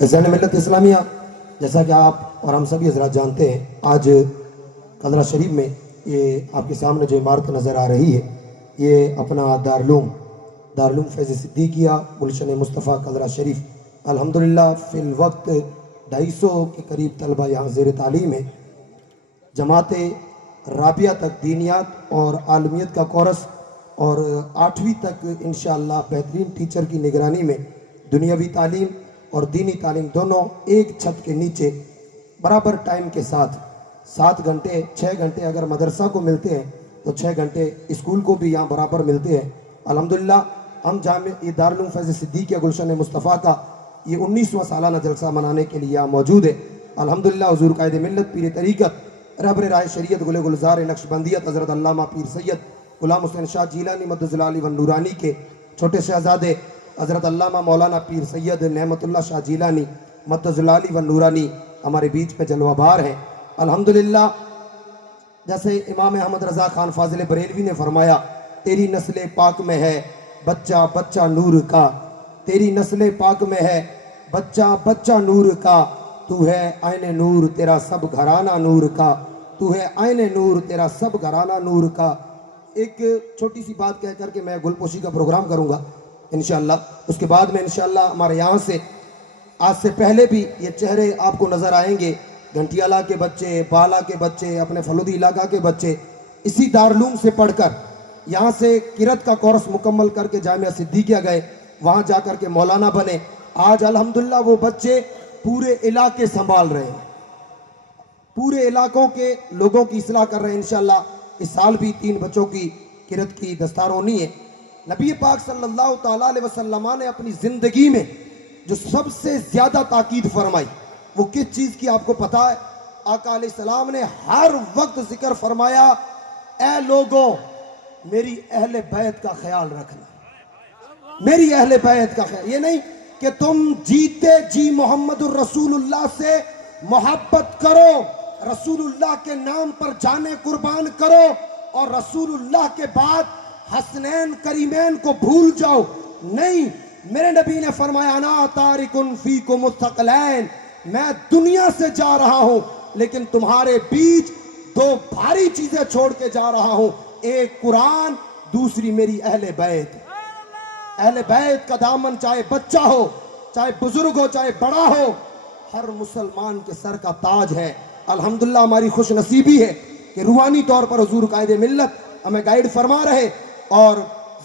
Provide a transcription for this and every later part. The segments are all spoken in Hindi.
ज़ैन मिल्लत इस्लामिया, जैसा कि आप और हम सभी हज़रात जानते हैं, आज कलरा शरीफ में ये आपके सामने जो इमारत नज़र आ रही है, ये अपना दारुल फैज़ सिद्दीकिया गुलशन मुस्तफ़ा कलरा शरीफ। अल्हम्दुलिल्लाह फ़िल वक्त 250 के करीब तलबा यहाँ ज़ेर तालीम है। जमात राबिया तक दीनियात और आलमियत का कोर्स और 8वीं तक इंशाअल्लाह बेहतरीन टीचर की निगरानी में दुनियावी तालीम और दीनी तालीम दोनों एक छत के नीचे बराबर टाइम के साथ 7 घंटे 6 घंटे अगर मदरसा को मिलते हैं तो 6 घंटे स्कूल को भी यहाँ बराबर मिलते हैं। अल्हम्दुलिल्लाह हम ये दारुल फैज़ सिद्दीकिया गुलशन मुस्तफ़ा का ये 19वां सालाना जलसा मनाने के लिए यहाँ मौजूद है। अल्हम्दुलिल्लाह हुज़ूर कायदे मिल्लत पीर तरीक़त रहबर राय शरीयत गुल गुलजार नक्शबंदियत हज़रत अल्लामा पीर सैयद गुलाम हुसैन शाह जीलानी मद्दज़लाली व नूरानी के छोटे शहजादे हज़रत अल्लामा मौलाना पीर सैयद नेमतुल्लाह शाह जीलानी मद्दज़लाली व नूरानी हमारे बीच में जलवाबार हैं। अल्हम्दुलिल्लाह, जैसे इमाम अहमद रज़ा खान फाजिल बरेलवी ने फरमाया, तेरी नस्ल पाक में है बच्चा बच्चा नूर का, तेरी नस्ल पाक में है बच्चा बच्चा नूर का, तू है आईने नूर तेरा सब घराना नूर का, तू है आईने नूर तेरा सब घराना नूर का। एक छोटी सी बात कह करके मैं गुलपोशी का प्रोग्राम करूंगा इंशाअल्लाह। उसके बाद में इंशाअल्लाह हमारे यहाँ से आज से पहले भी ये चेहरे आपको नज़र आएंगे, घंटियाला के बच्चे, बाला के बच्चे, अपने फलूदी इलाका के बच्चे इसी दारुल से पढ़कर यहाँ से किरत का कोर्स मुकम्मल करके जामिया सिद्दीकिया गए, वहाँ जा कर के मौलाना बने। आज अल्हम्दुलिल्लाह वो बच्चे पूरे इलाके संभाल रहे हैं, पूरे इलाकों के लोगों की इस्लाह कर रहे हैं। इंशाअल्लाह इस साल भी 3 बच्चों की किरत की दस्तार होनी है। नबी पाक सल्लल्लाहु ताला अलैहि वसल्लम ने अपनी ज़िंदगी में जो सबसे ज़्यादा ताकीद फरमाई वो किस चीज़ की आपको पता है? आका अलैहिस्सलाम ने हर वक्त जिक्र फरमाया, ए लोगों मेरी अहले बैत का ख्याल रखना, मेरी अहले बैत का ख्याल। ये नहीं कि तुम जीते जी मोहम्मदुर रसूलुल्लाह से मोहब्बत करो, रसूलुल्लाह के नाम पर जाने कुर्बान करो और रसूलुल्लाह के बाद हसनैन करीमैन को भूल जाओ। नहीं, मेरे नबी ने फरमाया, अना तारिकुन फीकुम मुस्तक़लैन, मैं दुनिया से जा रहा हूं लेकिन तुम्हारे बीच 2 भारी चीजें छोड़ के जा रहा हूं, एक कुरान, दूसरी मेरी अहले बैत। अहले बैत का दामन चाहे बच्चा हो, चाहे बुजुर्ग हो, चाहे बड़ा हो, हर मुसलमान के सर का ताज है। अल्हम्दुलिल्लाह हमारी खुश नसीबी है कि रूहानी तौर पर हुजूर कायदे मिल्लत हमें गाइड फरमा रहे और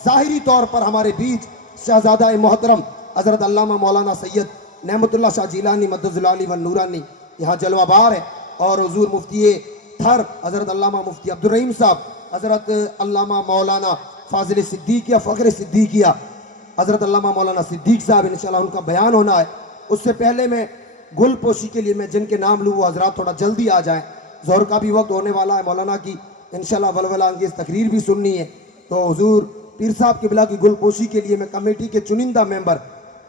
ज़ाहिरी तौर पर हमारे बीच शहजादा मोहतरम हज़रत अल्लामा मौलाना सैयद नेमतुल्लाह शाह जीलानी मद्दज़लाली व नूरानी यहाँ जलवाबार है और हुजूर मुफ्ती थर हज़रत अल्लामा मुफ्ती अब्दुल रहीम साहब, हज़रत अल्लामा मौलाना फाजिल सिद्दीकिया फ़ख्र सिद्दीकिया हज़रत अल्लामा मौलाना सिद्दीक साहब, इंशाअल्लाह उनका बयान होना है। उससे पहले मैं गुलपोशी के लिए मैं जिनके नाम लूँ वो हज़रात थोड़ा जल्दी आ जाएँ, ज़ोहर का भी वक्त होने वाला है, मौलाना की इंशाअल्लाह वलवला अंगेज़ तकरीर भी सुननी है। तो हुजूर पीर साहब किबला की गुलपोशी के लिए मैं कमेटी के चुनिंदा मेंबर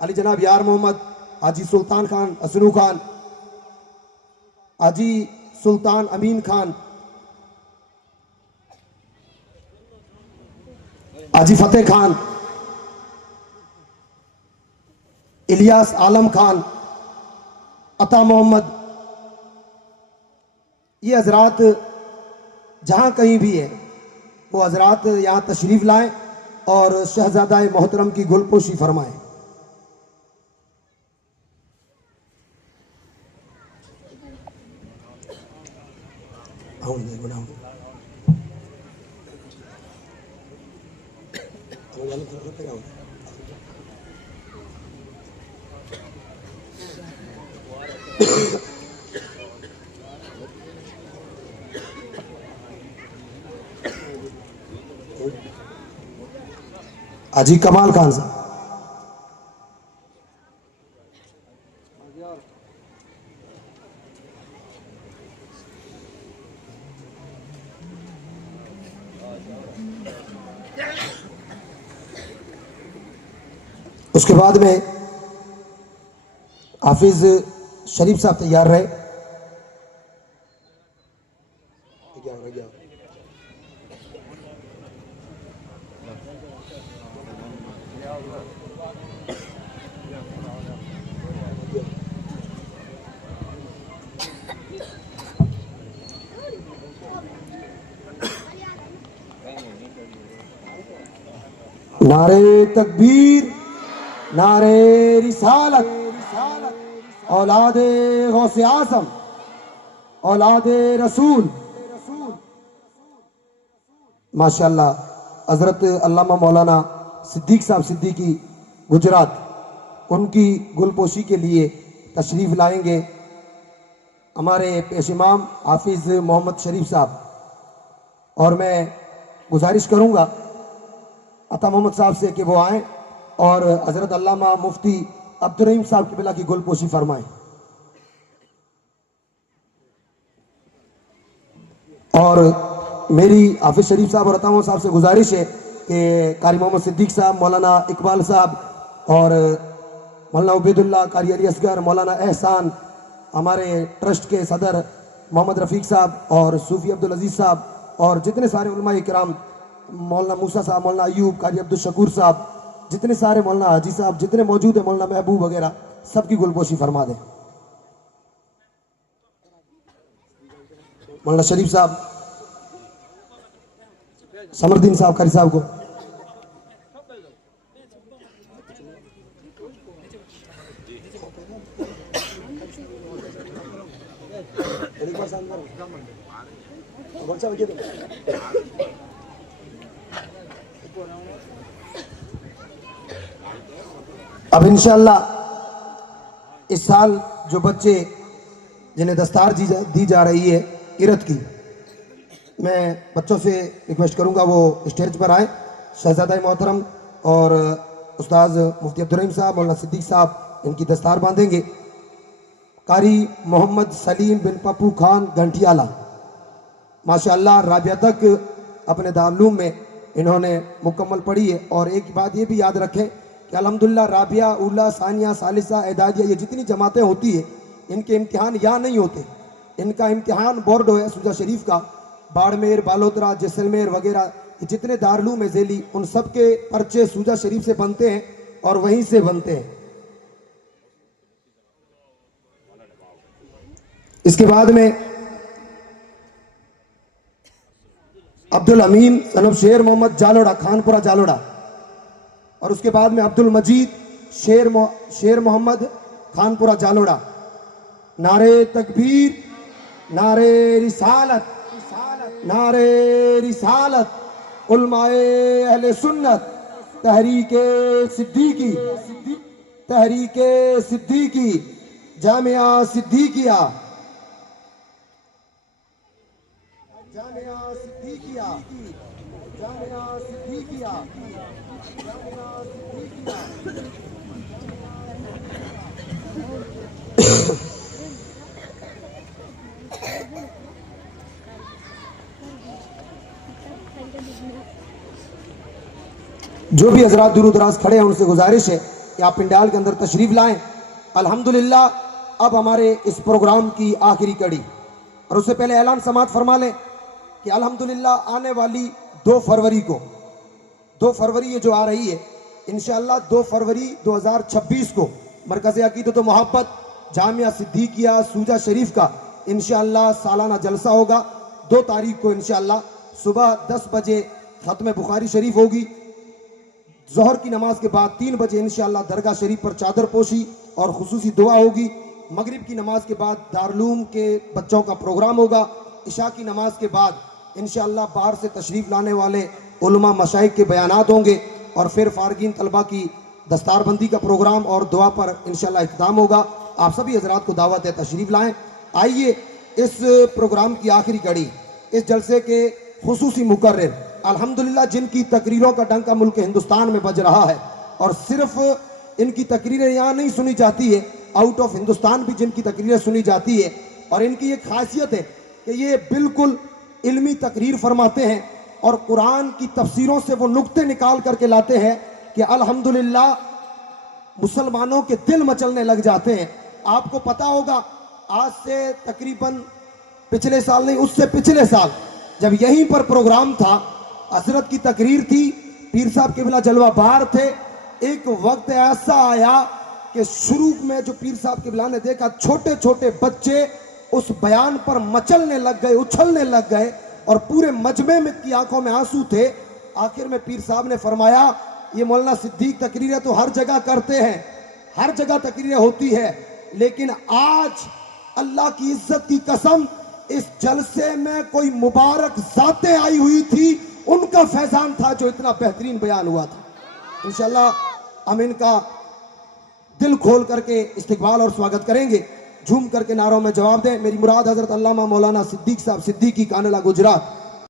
अली जनाब यार मोहम्मद, हाजी सुल्तान खान असनू खान, हाजी सुल्तान अमीन खान, हाजी फतेह खान, इलियास आलम खान, अता मोहम्मद, ये हजरात जहां कहीं भी है वो हजरात यहाँ तशरीफ लाएं और शहजादा मोहतरम की गुलपोशी फरमाएं। हाजी कमाल खान साहब, उसके बाद में हाफिज शरीफ साहब तैयार रहे। नारे तकबीर, नारे रिसालत, औलादे गौसे आज़म, औलादे रसूल। माशाअल्लाह हज़रत अल्लामा मौलाना सिद्दीक साहब सिद्दीकी गुजरात, उनकी गुलपोशी के लिए तशरीफ़ लाएंगे हमारे पेश इमाम हाफिज़ मोहम्मद शरीफ साहब। और मैं गुजारिश करूंगा अता मोहम्मद साहब से कि वो आएँ और हज़रत अल्लामा मुफ्ती अब्दुल रहीम साहब क़िबला की गुलपोशी फरमाएं। और मेरी हाफिज़ शरीफ साहब और अता मोहम्मद साहब से गुजारिश है कि कारी मोहम्मद सिद्दीक साहब, मौलाना इकबाल साहब और मौलाना उबैदुल्लाह, कारी अली असगर, मौलाना एहसान, हमारे ट्रस्ट के सदर मोहम्मद रफ़ीक साहब और सूफ़ी अब्दुल अजीज़ साहब और जितने सारे उलमा किराम, मौलाना मूसा साहब, मौलाना अयूब, कारी अब्दुल शकूर साहब, जितने सारे मौलाना हाजी साहब जितने मौजूद हैं, मौलाना महबूब वगैरह, सबकी गुलपोशी फरमा दें। मौलाना शरीफ साहब, समरदीन साहब, कारी साहब को अब इंशाअल्लाह इस साल जो बच्चे जिन्हें दस्तार दी जा रही है इरत की, मैं बच्चों से रिक्वेस्ट करूंगा वो स्टेज पर आए। शहजादा मोहतरम और उस्ताद मुफ्ती अब्दुल रहीम साहब, मौलाना सिद्दीक साहब इनकी दस्तार बांधेंगे। कारी मोहम्मद सलीम बिन पप्पू खान गंठियाला, माशाअल्लाह राबिया तक अपने दारुल में इन्होंने मुकम्मल पढ़ी है। और एक बात ये भी याद रखें कि अल्हम्दुलिल्लाह राबिया, उला, सानिया, सालिसा, एदादिया, ये जितनी जमातें होती है इनके इम्तिहान यहाँ नहीं होते। इनका इम्तिहान बोर्ड है सूजा शरीफ का, बाड़मेर, बालोतरा, जैसलमेर वगैरह ये जितने दारुल में ज़ेली, उन सब के पर्चे सूजा शरीफ से बनते हैं और वहीं से बनते हैं। इसके बाद में अब्दुल अमीन सनब शेर मोहम्मद जालोड़ा, खानपुरा जालोड़ा, और उसके बाद में अब्दुल मजीद शेर मोहम्मद खानपुरा जालोड़ा। नारे तकबीर, नारे रिसालत, नारे रिसालत, उलमाए अहले सुन्नत, तहरीके सिद्दीकी, तहरीके सिद्दीकी, जामिया सिद्दीकिया, जामिया सिद्दीकिया, जामिया सिद्दीकिया, जामिया सिद्दीकिया। जो भी हजरात दूर दराज खड़े हैं उनसे गुजारिश है कि आप पंडाल के अंदर तशरीफ लाएं। अल्हम्दुलिल्लाह अब हमारे इस प्रोग्राम की आखिरी कड़ी, और उससे पहले ऐलान समात फरमा लें कि अल्हम्दुलिल्लाह आने वाली 2 फरवरी को, 2 फरवरी ये जो आ रही है, इंशाअल्लाह 2 फरवरी 2026 को मरकज़ अक़ीदत व मोहब्बत जामिया सिद्दीकिया सूजा शरीफ का इंशाअल्लाह सालाना जलसा होगा। 2 तारीख को इंशाअल्लाह सुबह 10 बजे ख़त्म बुखारी शरीफ होगी। ज़ोहर की नमाज के बाद 3 बजे इंशाअल्लाह दरगाह शरीफ पर चादर पोशी और खुसूसी दुआ होगी। मगरिब की नमाज के बाद दारुल के बच्चों का प्रोग्राम होगा। इशा की नमाज के बाद इंशाअल्लाह बाहर से तशरीफ़ लाने वाले उलमा मशाइख के बयानात होंगे और फिर फारगीन तलबा की दस्तारबंदी का प्रोग्राम और दुआ पर इंशाअल्लाह इख्तिताम होगा। आप सभी हजरात को दावत है, तशरीफ़ लाएँ। आइए इस प्रोग्राम की आखिरी कड़ी, इस जलसे के खुसूसी मुकर्रिर अल्हम्दुलिल्लाह जिनकी तकरीरों का डंका मुल्क हिंदुस्तान में बज रहा है, और सिर्फ इनकी तकरीरें यहाँ नहीं सुनी जाती है, आउट ऑफ हिंदुस्तान भी जिनकी तकरीरें सुनी जाती है। और इनकी एक खासियत है कि ये बिल्कुल इल्मी तकरीर फरमाते हैं और कुरान की तफसीरों से वो नुक्ते निकाल करके लाते हैं कि अल्हम्दुलिल्लाह मुसलमानों के दिल मचलने लग जाते हैं। आपको पता होगा आज से तकरीबन पिछले साल नहीं, उससे पिछले साल जब यहीं पर प्रोग्राम था, हजरत की तकरीर थी, पीर साहब क़िबला जलवा बाहर थे। एक वक्त ऐसा आया कि शुरू में जो पीर साहब क़िबला ने देखा, छोटे छोटे बच्चे उस बयान पर मचलने लग गए, उछलने लग गए और पूरे मजमे में की आंखों में आंसू थे। आखिर में पीर साहब ने फरमाया ये मौलाना सिद्दीक तकरीरें तो हर जगह करते हैं, हर जगह तकरीरें होती है, लेकिन आज अल्लाह की इज्जत की कसम इस जलसे में कोई मुबारक जातें आई हुई थी, उनका फैजान था जो इतना बेहतरीन बयान हुआ था। इंशाल्लाह हम इनका दिल खोल करके इस्तकबाल और स्वागत करेंगे, झूम करके नारों में जवाब दें। मेरी मुराद हजरत अल्लामा मौलाना सिद्दीक साहब सिद्दीकी कानला गुजरात